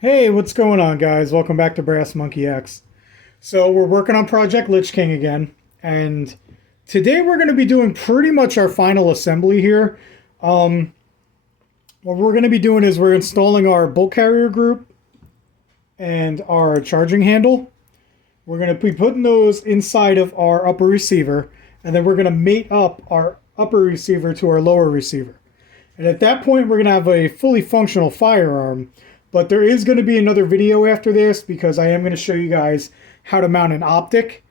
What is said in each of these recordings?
Hey, what's going on, guys? Welcome back to Brassmonke X. So we're working on Project Lich King again, and today we're going to be doing pretty much our final assembly here. Um, what we're going to be doing is we're installing our bolt carrier group and our charging handle. We're going to be putting those inside of our upper receiver, and then we're going to mate up our upper receiver to our lower receiver. And at that point, we're going to have a fully functional firearm. But there is going to be another video after this because I am going to show you guys how to mount an optic.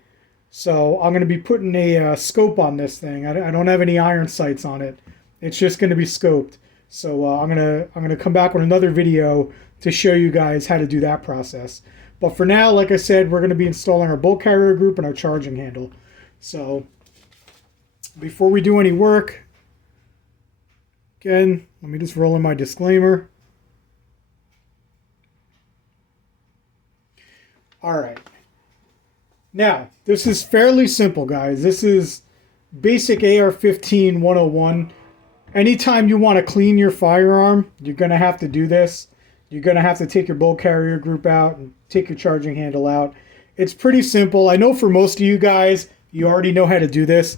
So I'm going to be putting a scope on this thing. I don't have any iron sights on it. It's just going to be scoped. So I'm gonna come back with another video to show you guys how to do that process. But for now, like I said, we're going to be installing our bolt carrier group and our charging handle. So before we do any work, again, let me just roll in my disclaimer. All right. Now, this is fairly simple, guys. This is basic AR-15 101. Anytime you want to clean your firearm, you're going to have to do this. You're going to have to take your bolt carrier group out and take your charging handle out. It's pretty simple. I know for most of you guys, you already know how to do this,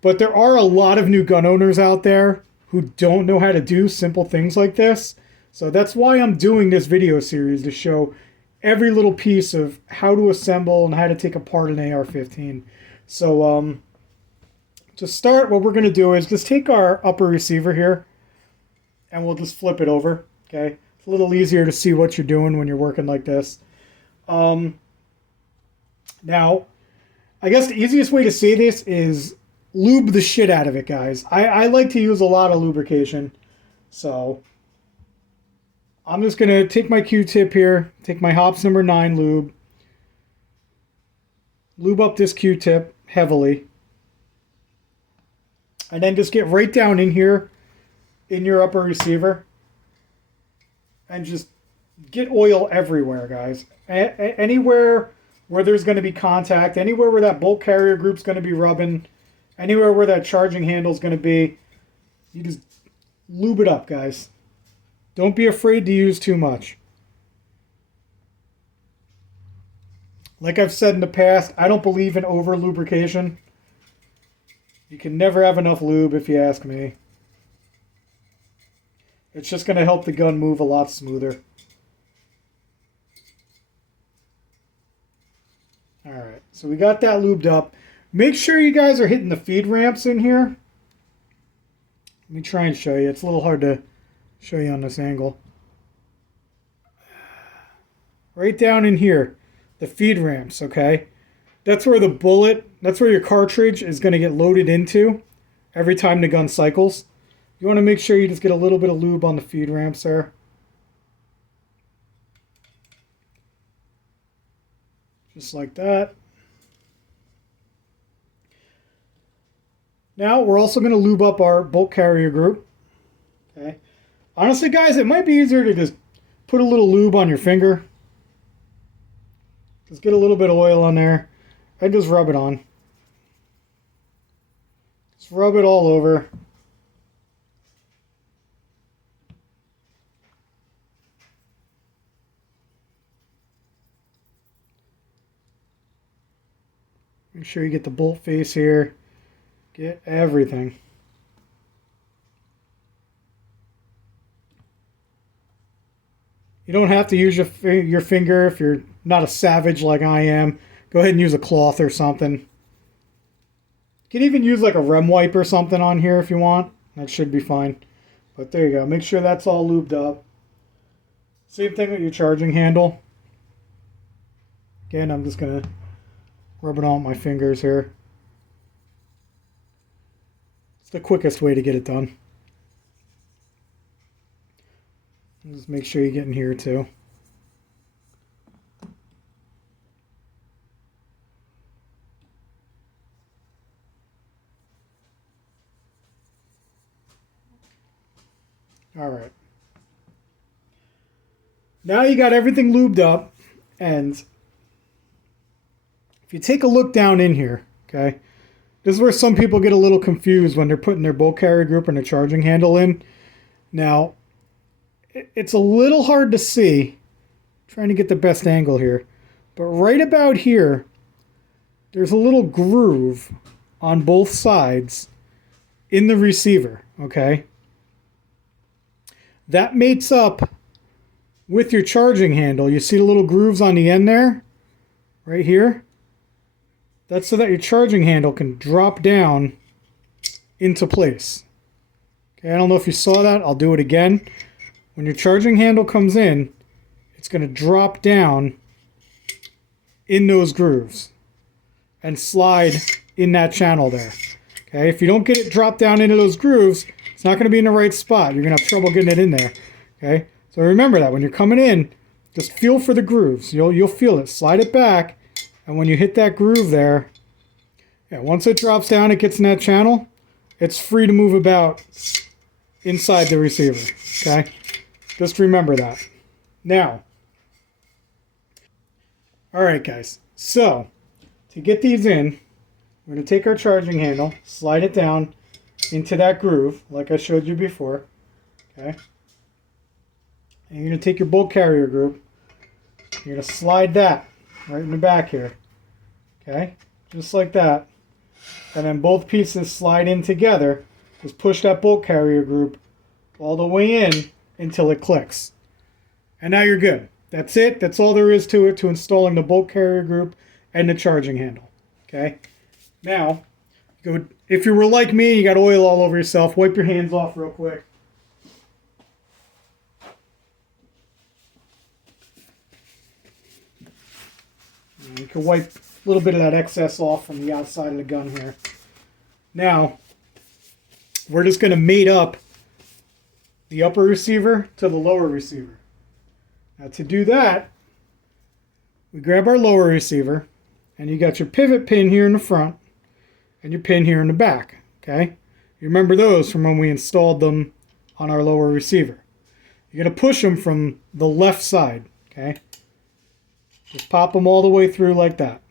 but there are a lot of new gun owners out there who don't know how to do simple things like this. So that's why I'm doing this video series, to show every little piece of how to assemble and how to take apart an AR-15. So to start, what we're going to do is just take our upper receiver here and we'll just flip it over. Okay, it's a little easier to see what you're doing when you're working like this. Now, I guess the easiest way to say this is lube the shit out of it, guys. I like to use a lot of lubrication. So I'm just going to take my Q-tip here, take my hops number 9 lube up this Q-tip heavily, and then just get right down in here in your upper receiver and just get oil everywhere, guys. Anywhere where there's going to be contact, anywhere where that bolt carrier group's going to be rubbing, anywhere where that charging handle's going to be, you just lube it up, guys. Don't be afraid to use too much. Like I've said in the past, I don't believe in over lubrication. You can never have enough lube, if you ask me. It's just going to help the gun move a lot smoother. Alright, so we got that lubed up. Make sure you guys are hitting the feed ramps in here. Let me try and show you. It's a little hard to show you on this angle. Right down in here, the feed ramps, okay? That's where the bullet, that's where your cartridge is going to get loaded into every time the gun cycles. You want to make sure you just get a little bit of lube on the feed ramps there. Just like that. Now we're also going to lube up our bolt carrier group. Okay. Honestly, guys, it might be easier to just put a little lube on your finger. Just get a little bit of oil on there and just rub it on. Just rub it all over. Make sure you get the bolt face here. Get everything. You don't have to use your finger if you're not a savage like I am. Go ahead and use a cloth or something. You can even use like a rem wipe or something on here if you want. That should be fine. But there you go. Make sure that's all lubed up. Same thing with your charging handle. Again, I'm just going to rub it on with my fingers here. It's the quickest way to get it done. Just make sure you get in here too. All right. Now you got everything lubed up, and if you take a look down in here, okay, this is where some people get a little confused when they're putting their bolt carrier group and their charging handle in. Now, it's a little hard to see, Trying to get the best angle here. But right about here, there's a little groove on both sides in the receiver, okay? That mates up with your charging handle. You see the little grooves on the end there? Right here? That's so that your charging handle can drop down into place. Okay, I don't know if you saw that. I'll do it again. When your charging handle comes in, it's going to drop down in those grooves and slide in that channel there. Okay, if you don't get it dropped down into those grooves, it's not going to be in the right spot. You're going to have trouble getting it in there. Okay, so remember that when you're coming in, just feel for the grooves. You'll feel it. Slide it back, and when you hit that groove there, yeah, once it drops down, it gets in that channel, it's free to move about inside the receiver. Okay, just remember that. Now, all right, guys. So to get these in, we're going to take our charging handle, slide it down into that groove, like I showed you before. Okay. And you're going to take your bolt carrier group. You're going to slide that right in the back here. Okay. Just like that. And then both pieces slide in together. Just push that bolt carrier group all the way in until it clicks. And now you're good. That's it. That's all there is to it, to installing the bolt carrier group and the charging handle. Okay. Now, if you were like me, you got oil all over yourself, wipe your hands off real quick. You can wipe a little bit of that excess off from the outside of the gun here. Now, we're just going to mate up the upper receiver to the lower receiver. Now, to do that, we grab our lower receiver, and you got your pivot pin here in the front and your pin here in the back. Okay, you remember those from when we installed them on our lower receiver. You're going to push them from the left side. Okay, just pop them all the way through like that.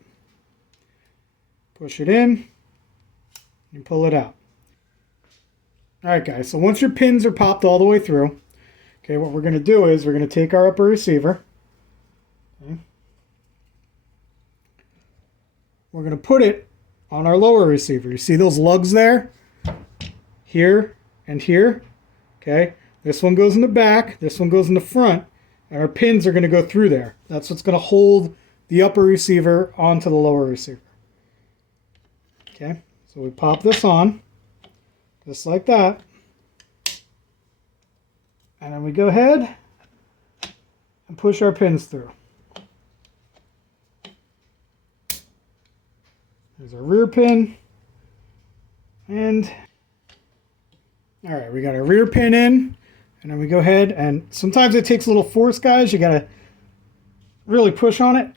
Push it in and pull it out. All right, guys, so once your pins are popped all the way through, okay, what we're going to do is we're going to take our upper receiver. Okay, we're going to put it on our lower receiver. You see those lugs there? Here and here. Okay, this one goes in the back, this one goes in the front, and our pins are going to go through there. That's what's going to hold the upper receiver onto the lower receiver. Okay, so we pop this on, just like that. And then we go ahead and push our pins through. There's our rear pin. And, all right, we got our rear pin in. And then we go ahead, and sometimes it takes a little force, guys. You got to really push on it.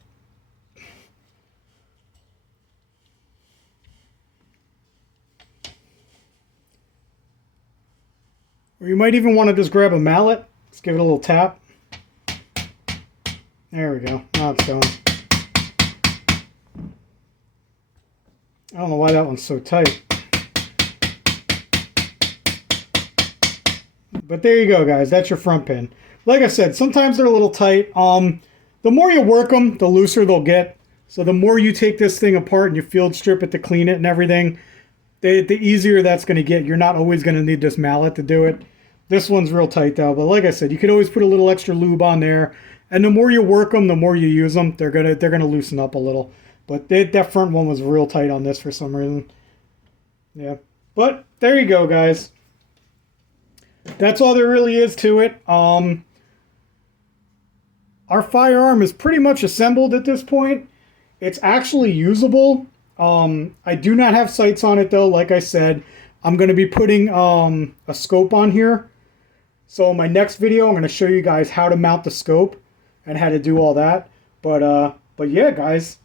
Or you might even want to just grab a mallet. Let's give it a little tap. There we go. Now it's going. I don't know why that one's so tight. But there you go, guys. That's your front pin. Like I said, sometimes they're a little tight. The more you work them, the looser they'll get. So the more you take this thing apart and you field strip it to clean it and everything, the easier that's going to get. You're not always going to need this mallet to do it. This one's real tight though. But like I said, you could always put a little extra lube on there. And the more you work them, the more you use them, they're gonna loosen up a little. But that front one was real tight on this for some reason. Yeah. But there you go, guys. That's all there really is to it. Our firearm is pretty much assembled at this point. It's actually usable. I do not have sights on it though. Like I said, I'm going to be putting a scope on here. So in my next video, I'm going to show you guys how to mount the scope and how to do all that. But yeah, guys,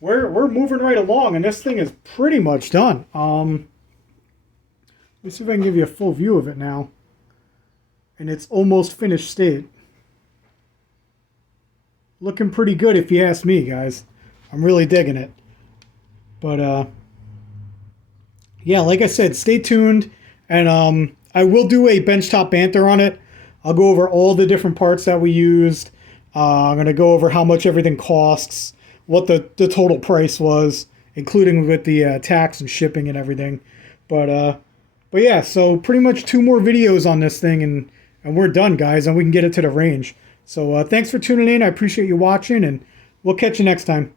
we're moving right along, and this thing is pretty much done. Let me see if I can give you a full view of it now. And it's almost finished state. Looking pretty good if you ask me, guys. I'm really digging it. But yeah, like I said, stay tuned, and I will do a benchtop banter on it. I'll go over all the different parts that we used, I'm going to go over how much everything costs, what the total price was, including with the tax and shipping and everything. But yeah, so pretty much 2 more videos on this thing, and we're done, guys, and we can get it to the range. So thanks for tuning in. I appreciate you watching, and we'll catch you next time.